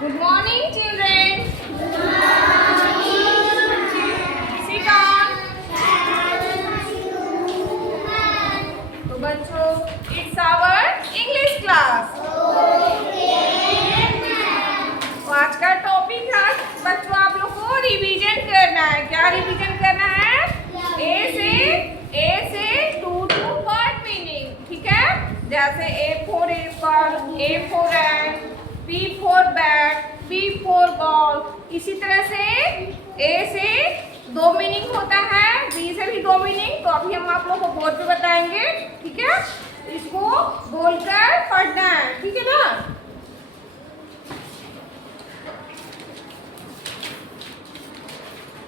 Good morning, children. Sit down. तो बच्चों, it's our English class. तो आज का टॉपिक है बच्चों, आप लोग को रिवीजन करना है. क्या रिवीजन करना है? ए से टू वर्ड मीनिंग. ठीक है? जैसे A for apple, A for ant, B for bat, B for ball. इसी तरह से A से दो मीनिंग होता है, B से भी दो मीनिंग. तो अभी हम आप लोग को बोर्ड पे बताएंगे. ठीक है? इसको बोलकर पढ़ना है. ठीक है ना?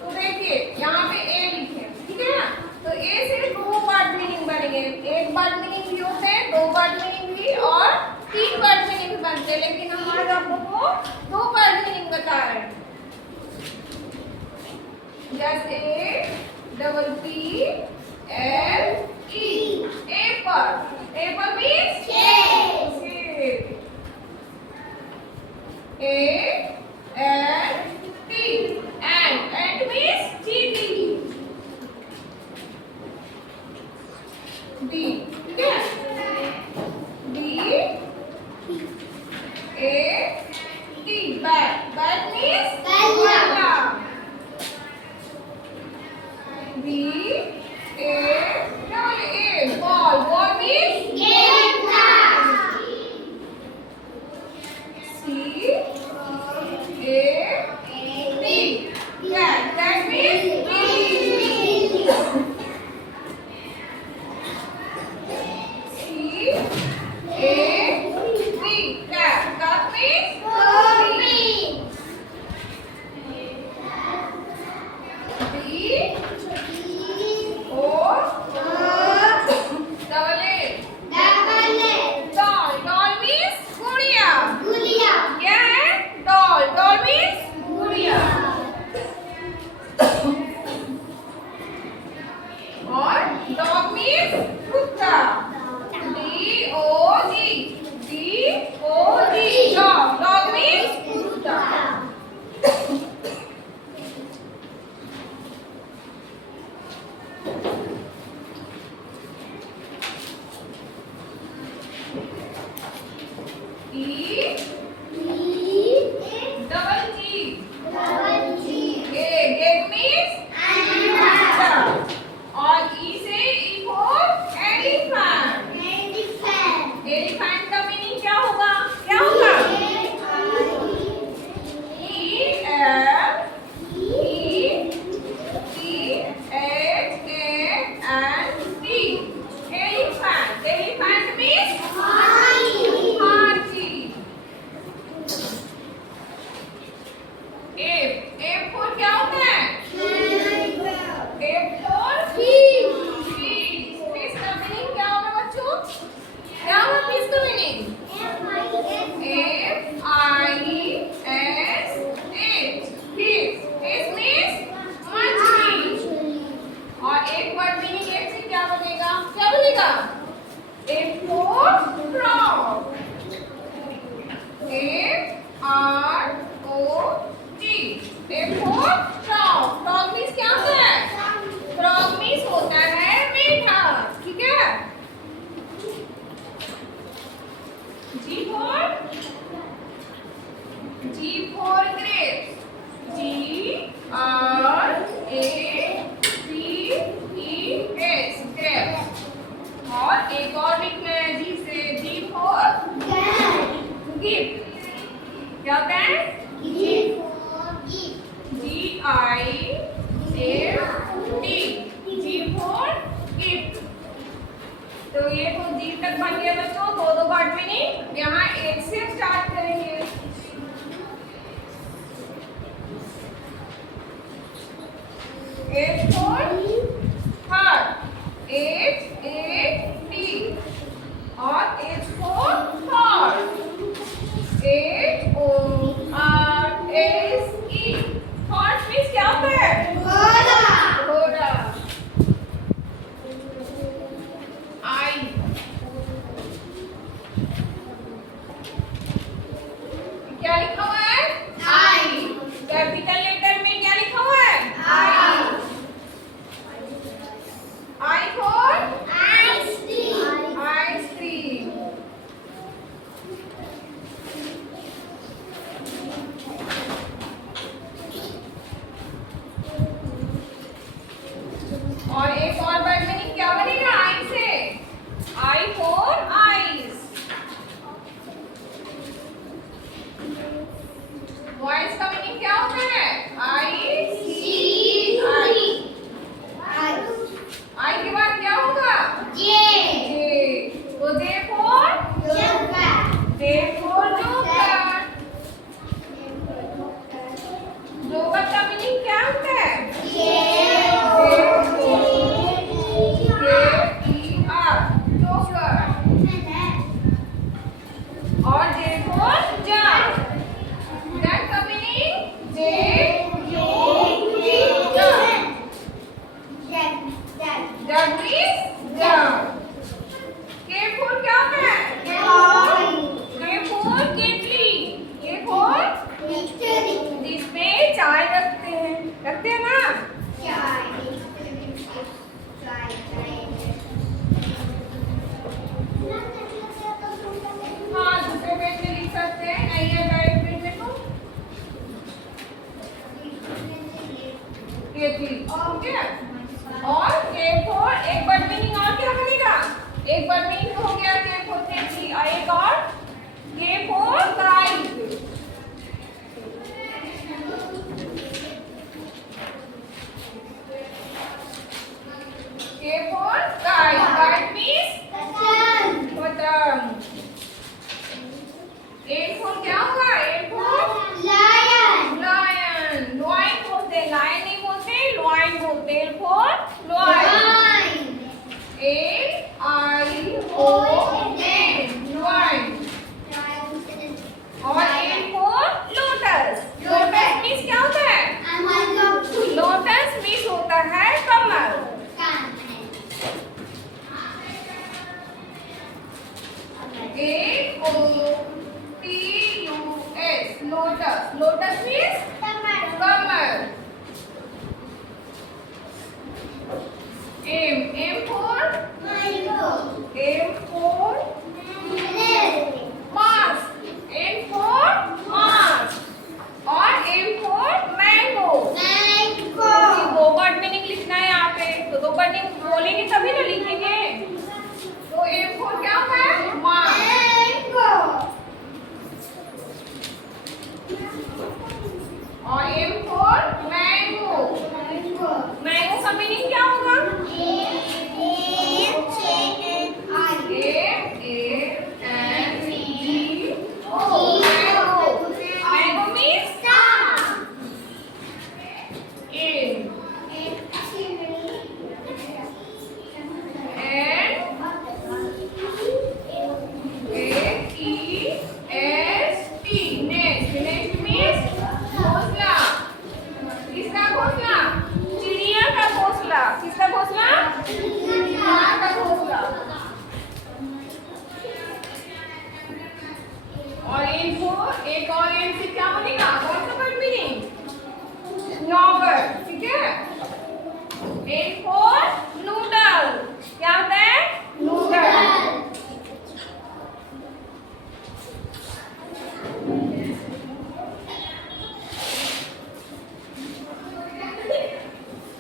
तो देखिए यहाँ पे A लिखे. ठीक है ना? तो A से दो वर्ड मीनिंग बनेंगे. एक वर्ड मीनिंग भी होते हैं, दो वर्ड मीनिंग भी और तीन वर्ड मीनिंग भी बनते हैं. लेकिन हम आज आप लोगों को दो वर्ड मीनिंग बता रहे हैं. जैसे double P L E Apple. Apple means सेब. A N T ant means चींटी. B. ठीक है? B A T bat. Bat means बल्ला. B A double A ball. Ball means गेंदा. C A T cat. Cat means bill. C A T cat. Cat means puppy. D O double A doll. Doll means गुड़िया. क्या है? Doll. Doll means गुड़िया. और dog means कुत्ता. D-O-G dog. Dog means कुत्ता. E double G Egg means अंडा. और E से E for elephant. Elephant का मीनिंग क्या होगा? क्या होगा? E-L-E-P-H-A-N-T. Elephant. Elephant means हाथी. F for क्या होता है? F for fish. Fish का मीनिंग क्या होगा बच्चों? क्या होगा fish का meaning? F-I-S-H. Fish. Fish means मछली. और एक वर्ड मीनिंग एक से क्या बनेगा? क्या बनेगा? F for frog. F-R-O-G. F for frog. Frog means क्या होता है? Frog means होता है मीठा. ठीक है? G for grapes. G-R-A-P-E-S. Grapes. और एक और लिखना है G से. G for gift. क्या होता है? G-I-F-T. G for gift. तो ये तो G तक बन गया बच्चों. दो वर्ड मीनिंग. यहाँ एक से स्टार्ट करेंगे. H for heart. H-A-T. और H for heart. H-O-R-S-E. Heart means क्या होता है? घोड़ा. I क्या लिखा हुआ है? वॉइस का मीनिंग क्या होता है? आई सी आई। आई के बाद क्या होगा? जे। तो therefore जोकर का मीनिंग क्या होता है? जोकर। और therefore jug का meaning jug means jug। K for क्या होता है? K for केतली। K for जिसमें चाय रखते हैं ना। हाँ, दूसरे पेज में लिख सकते हैं, नहीं है डायरेक्ट पेज में तो केतली, ठीक है। और K for एक वर्ड मीनिंग और क्या बनेगा? एक वर्ड मीनिंग हो गया K for केतली, और एक और K for kite। K for kite, kite means पतंग। A for क्या होगा? A for lion, lion बोलते हैं, lion नहीं बोलते, lion बोलते हैं। for lion, Lion, lion। और A for lotus, lotus means क्या होता है? lotus means होता है कमल। lotus, lotus means Kamal. M for mask, M for mask। और M for mango। दो वर्ड मीनिंग लिखना है यहाँ पे, तो दो वर्ड मीनिंग बोलेंगे तभी ना लिखेंगे। तो M for क्या होता है? mask। और M for mango, mango का मीनिंग क्या होगा? mango means किसका घोंसला? चिड़िया का घोंसला। और इनको एक और एन से क्या बनेगा? कौन सा वर्ड मीनिंग? नॉबर्ड, ठीक है। एन फॉर नूडल, क्या होता है? नूडल।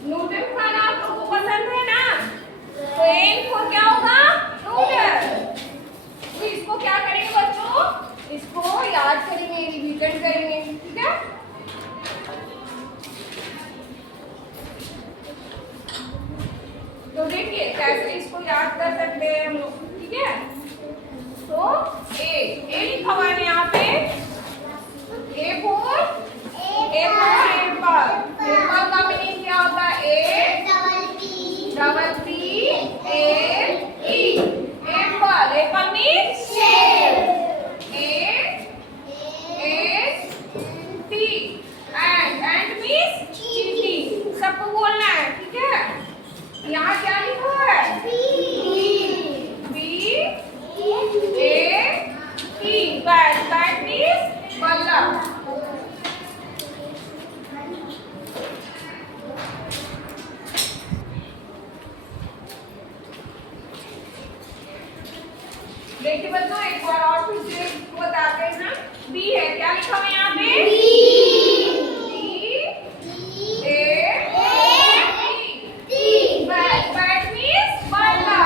नूडल खाना आप लोगों को पसंद है ना? तो एन फॉर क्या होगा? नूडल। तो इसको क्या करेंगे बच्चों? इसको याद करेंगे, रिवीजन करेंगे, ठीक है। तो देखिए कैसे इसको याद कर सकते हैं हम लोग, ठीक है। तो ए लिखा हुआ है यहाँ पे, ए फॉर एप्पल। एप्पल का मीनिंग क्या होता है? Double P A E, Apple. Apple means सेब। एंड मीन्स चींटी। सबको बोलना है, ठीक है। यहाँ क्या लिखा है? B A T, bat. Bat means बल्ला। देखिए बच्चों एक बार और फिर से बताते हैं ना। बी है, क्या लिखा हुआ है यहाँ पे? बैट मीन्स बल्ला।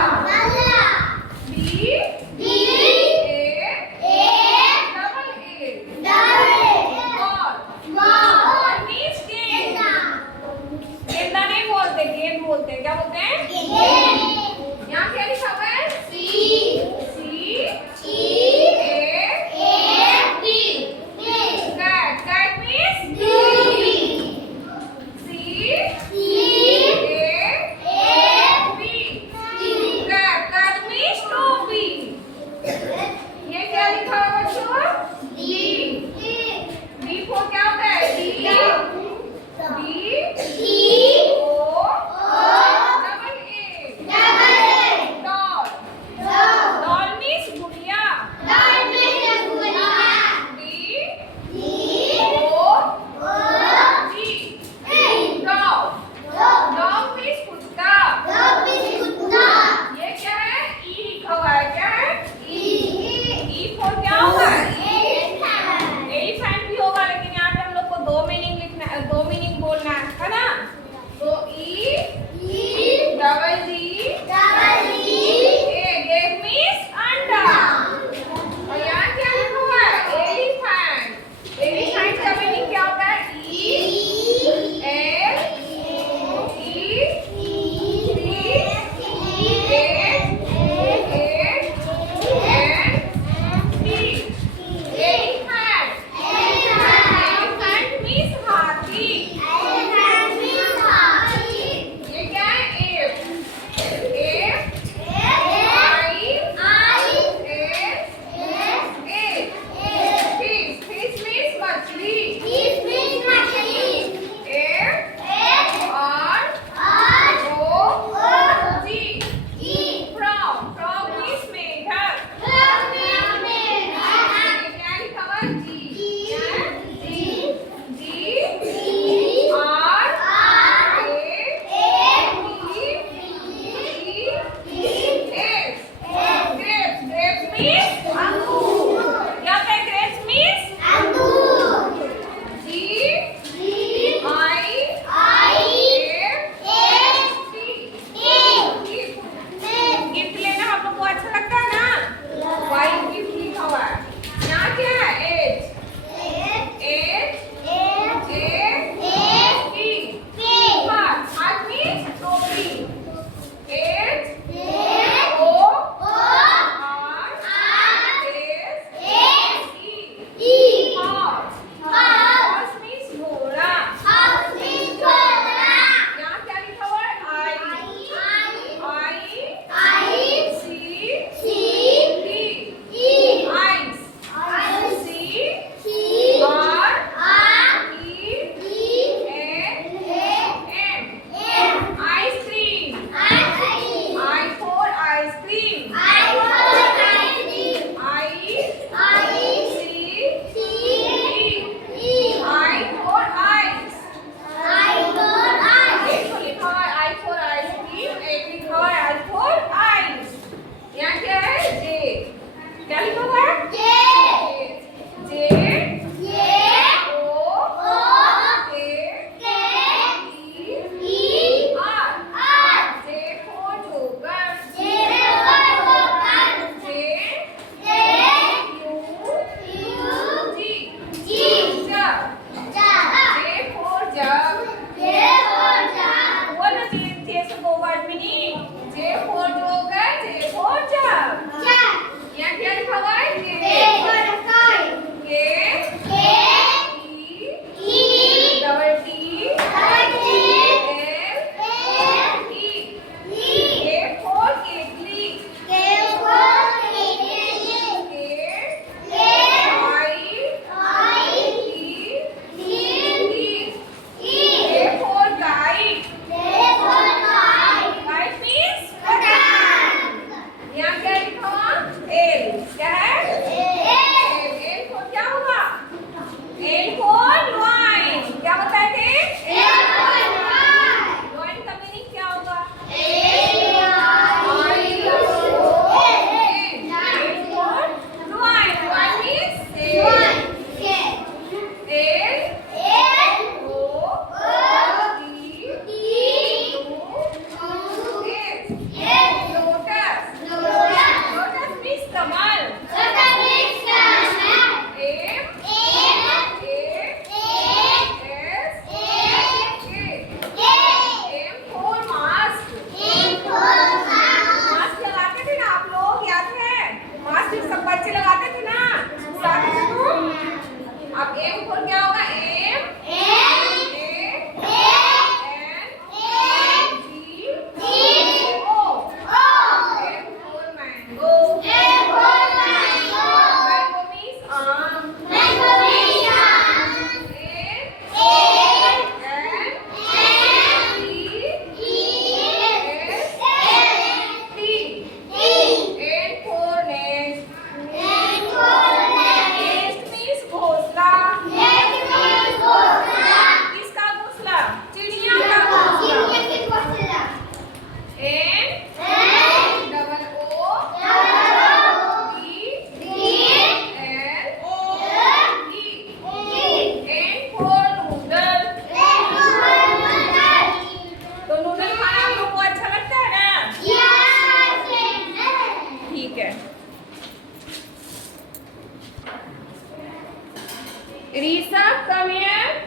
Risa, come here.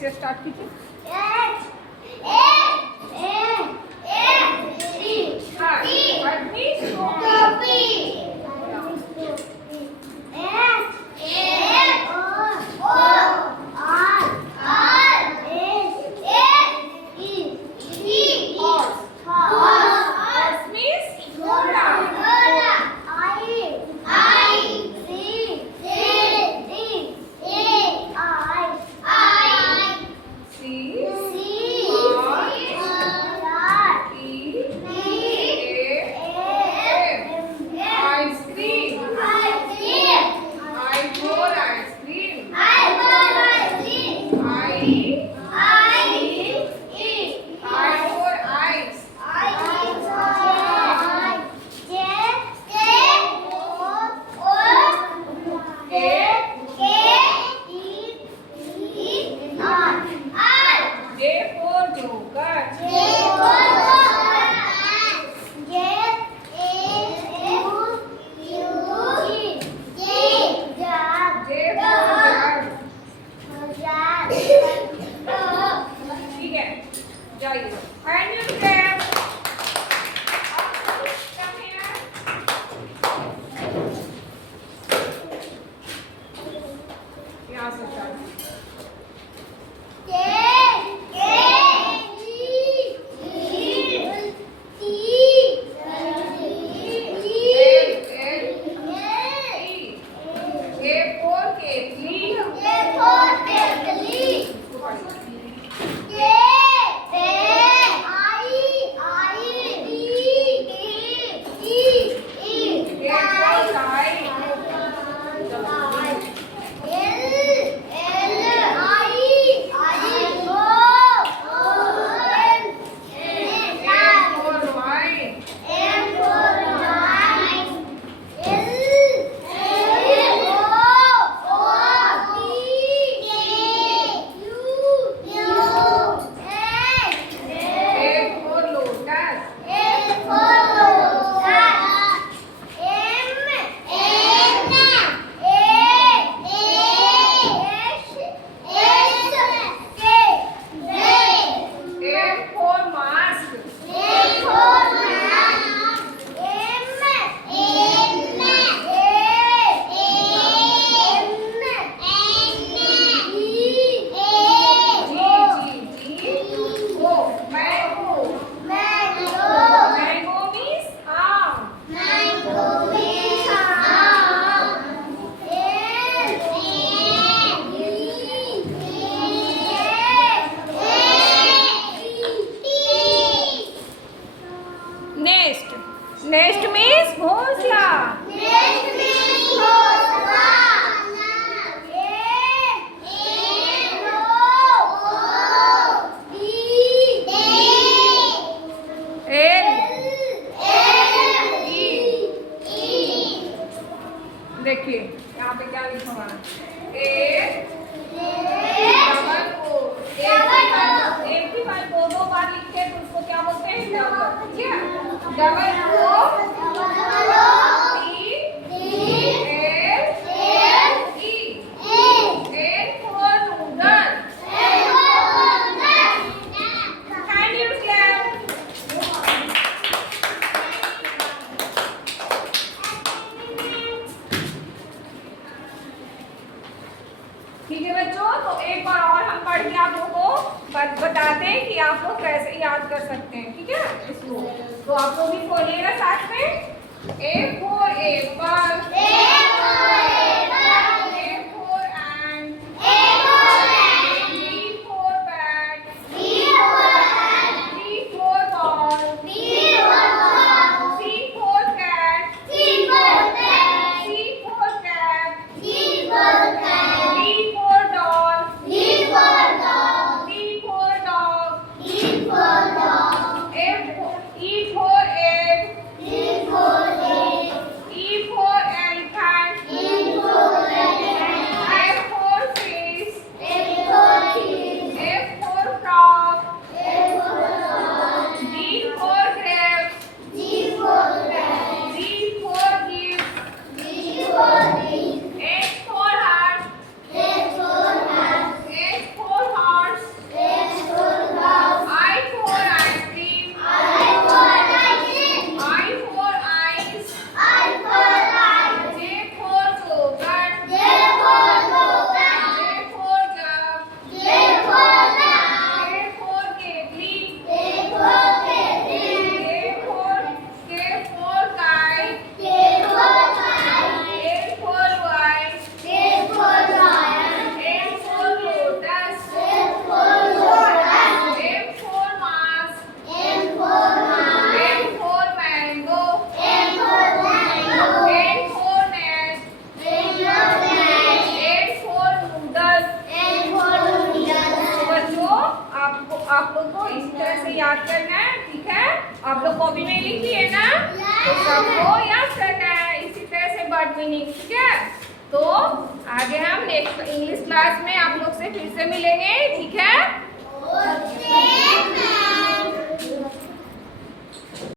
से स्टार्ट कीजिए। नेस्ट मीन्स घोंसला। देखिए यहाँ पे क्या लिखा हुआ है, एक भी बार दो बार लिखे तो उसको क्या बोलते हैं, डबल। ठीक है, डबल ठीक है बच्चों, तो एक बार और हम पढ़ के आप लोगों को बताते हैं कि आप लोग कैसे याद कर सकते हैं। ठीक है, इसको तो आप लोग भी खोलिएगा साथ में। A for apple, E for elephant, copy में लिखी है ना, तो सबको याद करना है इसी तरह से वर्ड मीनिंग, ठीक है। तो आगे हम नेक्स्ट इंग्लिश क्लास में आप लोग से फिर से मिलेंगे, ठीक है।